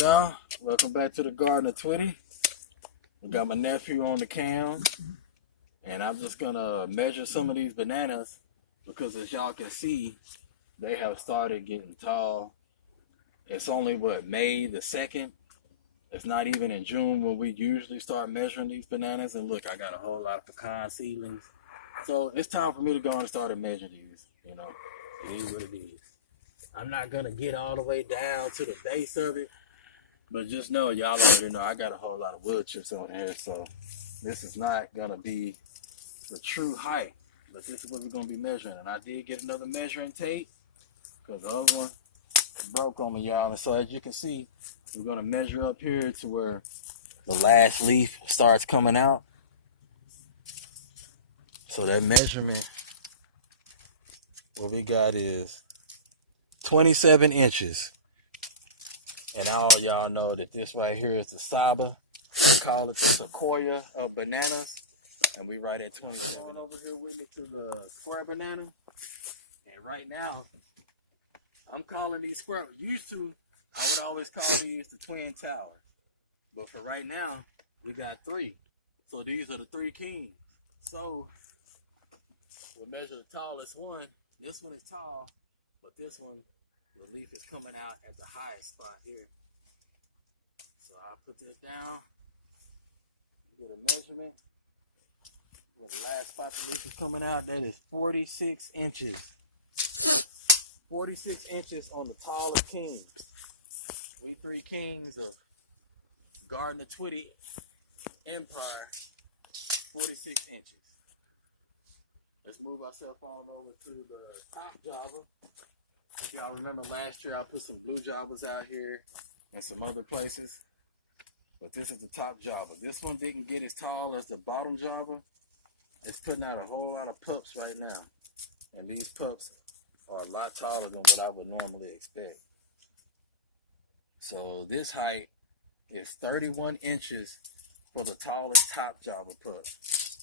Y'all, welcome back to the Garden of Twitty. We got my nephew on the cam, and I'm just gonna measure some of these bananas because, as y'all can see, they have started getting tall. It's only May the 2nd. It's not even in June when we usually start measuring these bananas. And look, I got a whole lot of pecan seedlings, so it's time for me to go and start measuring these. It is what it is. I'm not gonna get all the way down to the base of it. But just know, y'all already know I got a whole lot of wood chips on here, so this is not gonna be the true height. But this is what we're gonna be measuring. And I did get another measuring tape because the other one broke on me, y'all. And so as you can see, we're gonna measure up here to where the last leaf starts coming out. So that measurement, what we got is 27 inches. And all y'all know that this right here is the Saba. They call it the Sequoia of bananas. And we right at 27. Going over here with me to the square banana. And right now, I'm calling these square. Used to, I would always call these the Twin Towers. But for right now, we got three. So these are the three kings. So we'll measure the tallest one. This one is tall, but this one, the leaf is coming out at the highest spot here. So I'll put that down. Get a measurement. The last spot the leaf is coming out, that is 46 inches. 46 inches on the tallest king. We three kings of Garden of Twitty Empire, 46 inches. Let's move ourselves on over to the top Java. If y'all remember last year, I put some blue Javas out here and some other places. But this is the top Java. This one didn't get as tall as the bottom Java. It's putting out a whole lot of pups right now. And these pups are a lot taller than what I would normally expect. So this height is 31 inches for the tallest top Java pup.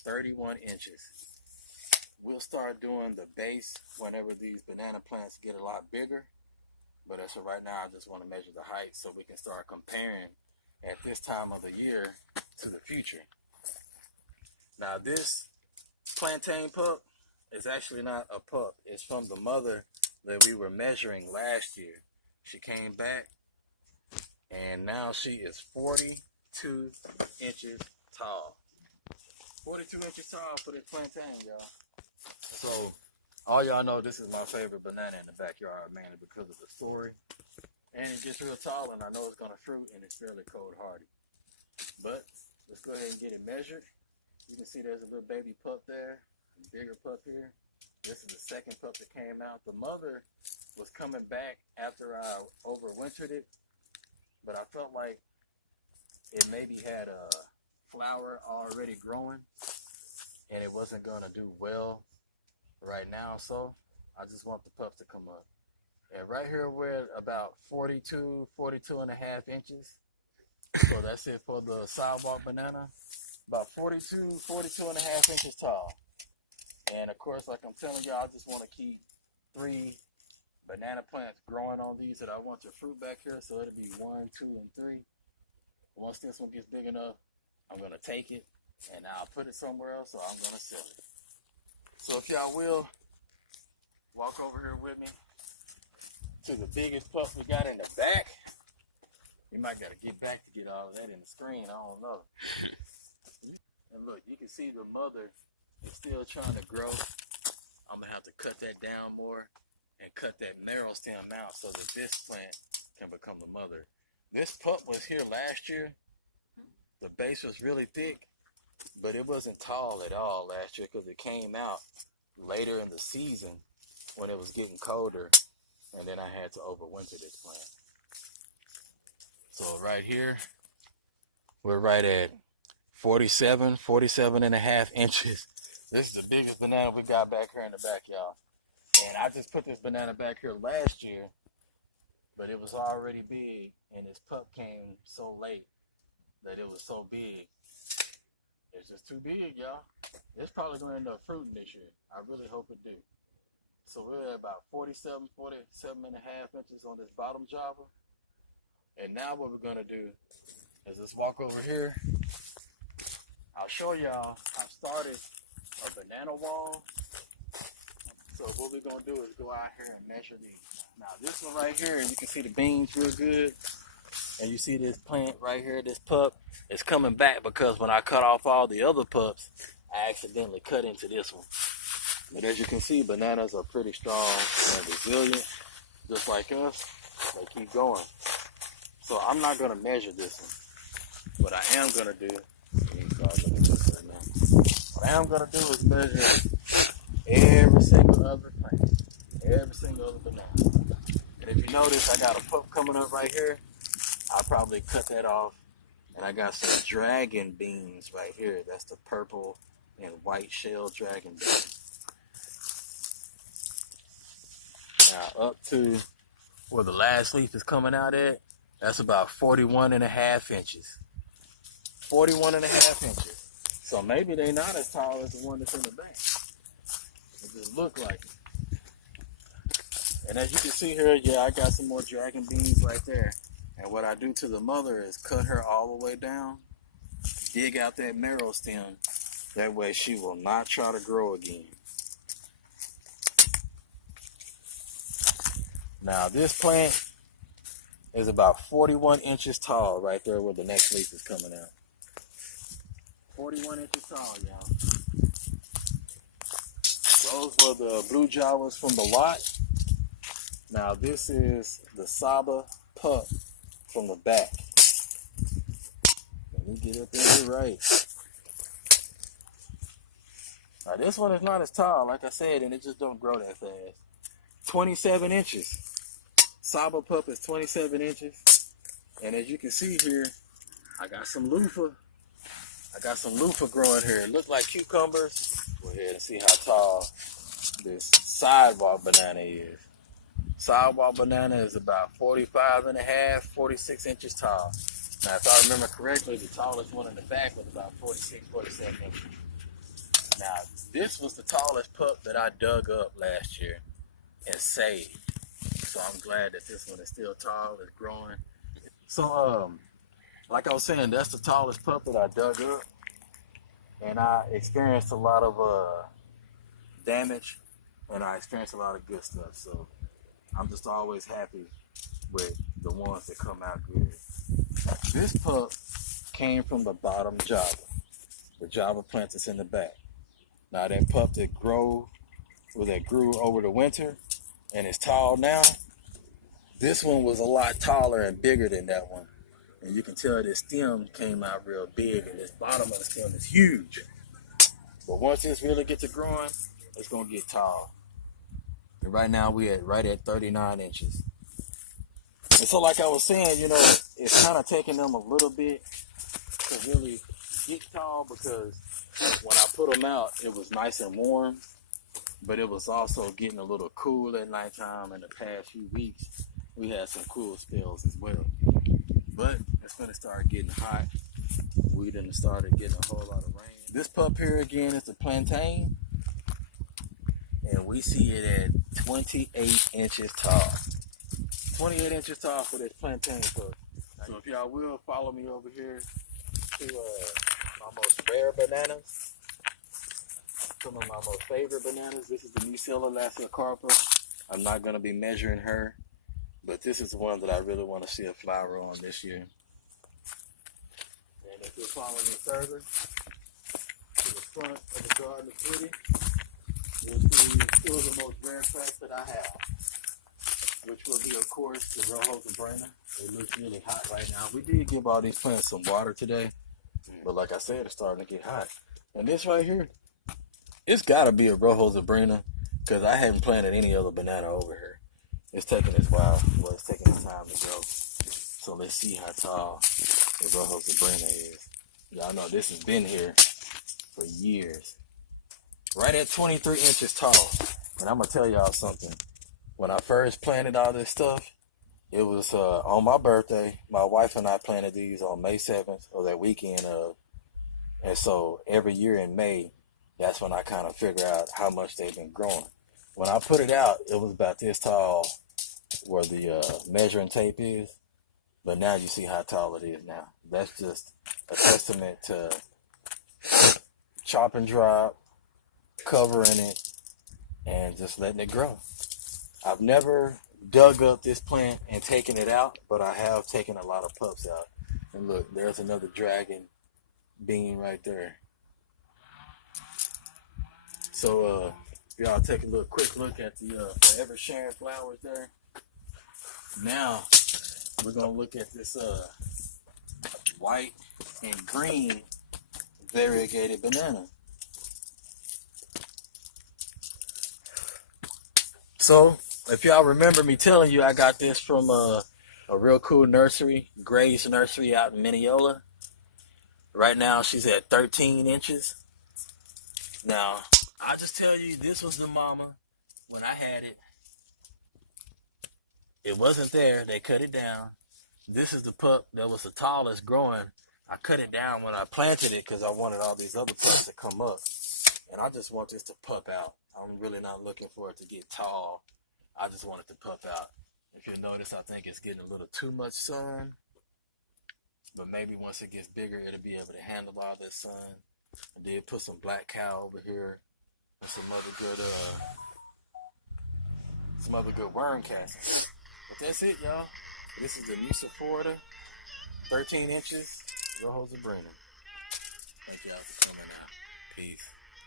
31 inches. We'll start doing the base whenever these banana plants get a lot bigger. But as of right now, I just want to measure the height so we can start comparing at this time of the year to the future. Now this plantain pup is actually not a pup. It's from the mother that we were measuring last year. She came back and now she is 42 inches tall. 42 inches tall for this plantain, y'all. So, all y'all know this is my favorite banana in the backyard, mainly because of the story. And it gets real tall, and I know it's going to fruit, and it's fairly cold hardy. But, let's go ahead and get it measured. You can see there's a little baby pup there, a bigger pup here. This is the second pup that came out. The mother was coming back after I overwintered it, but I felt like it maybe had a flower already growing, and it wasn't going to do well right now, so I just want the pups to come up. And right here we're at about 42 and a half inches. So that's it for the sidewalk banana. About 42 and a half inches tall. And of course, like I'm telling y'all, I just want to keep 3 banana plants growing on these that I want to fruit back here. So it'll be 1, 2, and 3. Once this one gets big enough, I'm going to take it and I'll put it somewhere else, or I'm going to sell it. So if y'all will, walk over here with me to the biggest pup we got in the back. You might got to get back to get all of that in the screen. I don't know. And look, you can see the mother is still trying to grow. I'm going to have to cut that down more and cut that narrow stem out so that this plant can become the mother. This pup was here last year. The base was really thick, but it wasn't tall at all last year because it came out later in the season when it was getting colder, and then I had to overwinter this plant. So right here, we're right at 47 and a half inches. This is the biggest banana we got back here in the back, y'all. And I just put this banana back here last year, but it was already big, and this pup came so late that it was so big. It's just too big, y'all. It's probably going to end up fruiting this year. I really hope it do. So we're at about 47 and a half inches on this bottom Java. And now what we're gonna do is let's walk over here. I'll show y'all I started a banana wall. So what we're gonna do is go out here and measure these. Now this one right here, you can see the beans real good. And you see this plant right here, this pup, is coming back because when I cut off all the other pups, I accidentally cut into this one. But as you can see, bananas are pretty strong and resilient, just like us. They keep going. So I'm not gonna measure this one. What I am gonna do, what I am gonna do is measure every single other plant, every single other banana. And if you notice, I got a pup coming up right here. I'll probably cut that off. And I got some dragon beans right here. That's the purple and white shell dragon beans. Now up to where the last leaf is coming out at, that's about 41.5 inches. 41.5 inches. So maybe they're not as tall as the one that's in the back. It just look like it. And as you can see here, yeah, I got some more dragon beans right there. And what I do to the mother is cut her all the way down, dig out that marrow stem. That way she will not try to grow again. Now this plant is about 41 inches tall right there where the next leaf is coming out. 41 inches tall, y'all. Those were the blue Jawas from the lot. Now this is the Saba pup from the back. Let me get up in here right. Now this one is not as tall, like I said, and it just don't grow that fast. 27 inches. Saba pup is 27 inches. And as you can see here, I got some loofah. I got some loofah growing here. It looks like cucumbers. Go ahead and see how tall this sidewalk banana is. Sidewalk banana is about 45.5, 46 inches tall. Now, if I remember correctly, the tallest one in the back was about 46, 47 inches. Now, this was the tallest pup that I dug up last year and saved. So I'm glad that this one is still tall, it's growing. So, like I was saying, that's the tallest pup that I dug up. And I experienced a lot of damage, and I experienced a lot of good stuff. So I'm just always happy with the ones that come out good. This pup came from the bottom Java, the Java plant that's in the back. Now that pup that grew over the winter and is tall now, this one was a lot taller and bigger than that one. And you can tell this stem came out real big, and this bottom of the stem is huge. But once this really gets to growing, it's gonna get tall. And right now we right at 39 inches. And so like I was saying, you know, it's kind of taking them a little bit to really get tall, because when I put them out, it was nice and warm, but it was also getting a little cool at nighttime. In the past few weeks, we had some cool spells as well. But it's gonna start getting hot. We done started getting a whole lot of rain. This pup here again is the plantain, and we see it at 28 inches tall. 28 inches tall for this plantain pup. So if y'all will follow me over here to my most rare bananas, some of my most favorite bananas. This is the Nucella Lacercarpa. I'm not gonna be measuring her, but this is the one that I really want to see a flower on this year. And if you'll follow me further to the front of the Garden of Twitty, you'll see two of the most rare plants that I have, which will be, of course, the Rojo Sabrina. It looks really hot right now. We did give all these plants some water today, but like I said, it's starting to get hot. And this right here, it's got to be a Rojo Sabrina, because I haven't planted any other banana over here. It's taking its while. Well, it's taking its time to grow. So let's see how tall the Rojo Sabrina is. Y'all know this has been here for years. Right at 23 inches tall. And I'm going to tell y'all something. When I first planted all this stuff, it was on my birthday. My wife and I planted these on May 7th, or that weekend of. And so every year in May, that's when I kind of figure out how much they've been growing. When I put it out, it was about this tall where the measuring tape is. But now you see how tall it is now. That's just a testament to chop and drop, covering it, and just letting it grow. I've never dug up this plant and taken it out, but I have taken a lot of pups out. And look, there's another dragon bean right there. So y'all take a quick look at the forever sharing flowers there. Now we're gonna look at this white and green variegated banana. So if y'all remember me telling you, I got this from a real cool nursery, Gray's Nursery out in Mineola. Right now she's at 13 inches. Now, I just tell you, this was the mama when I had it. It wasn't there. They cut it down. This is the pup that was the tallest growing. I cut it down when I planted it because I wanted all these other pups to come up. And I just want this to pup out. I'm really not looking for it to get tall. I just want it to pup out. If you notice, I think it's getting a little too much sun. But maybe once it gets bigger, it'll be able to handle all this sun. I did put some black cow over here and some other good worm castings. But that's it, y'all. This is the Nusa Florida, 13 inches, Rojo Zabrina. Thank y'all for coming out. Peace.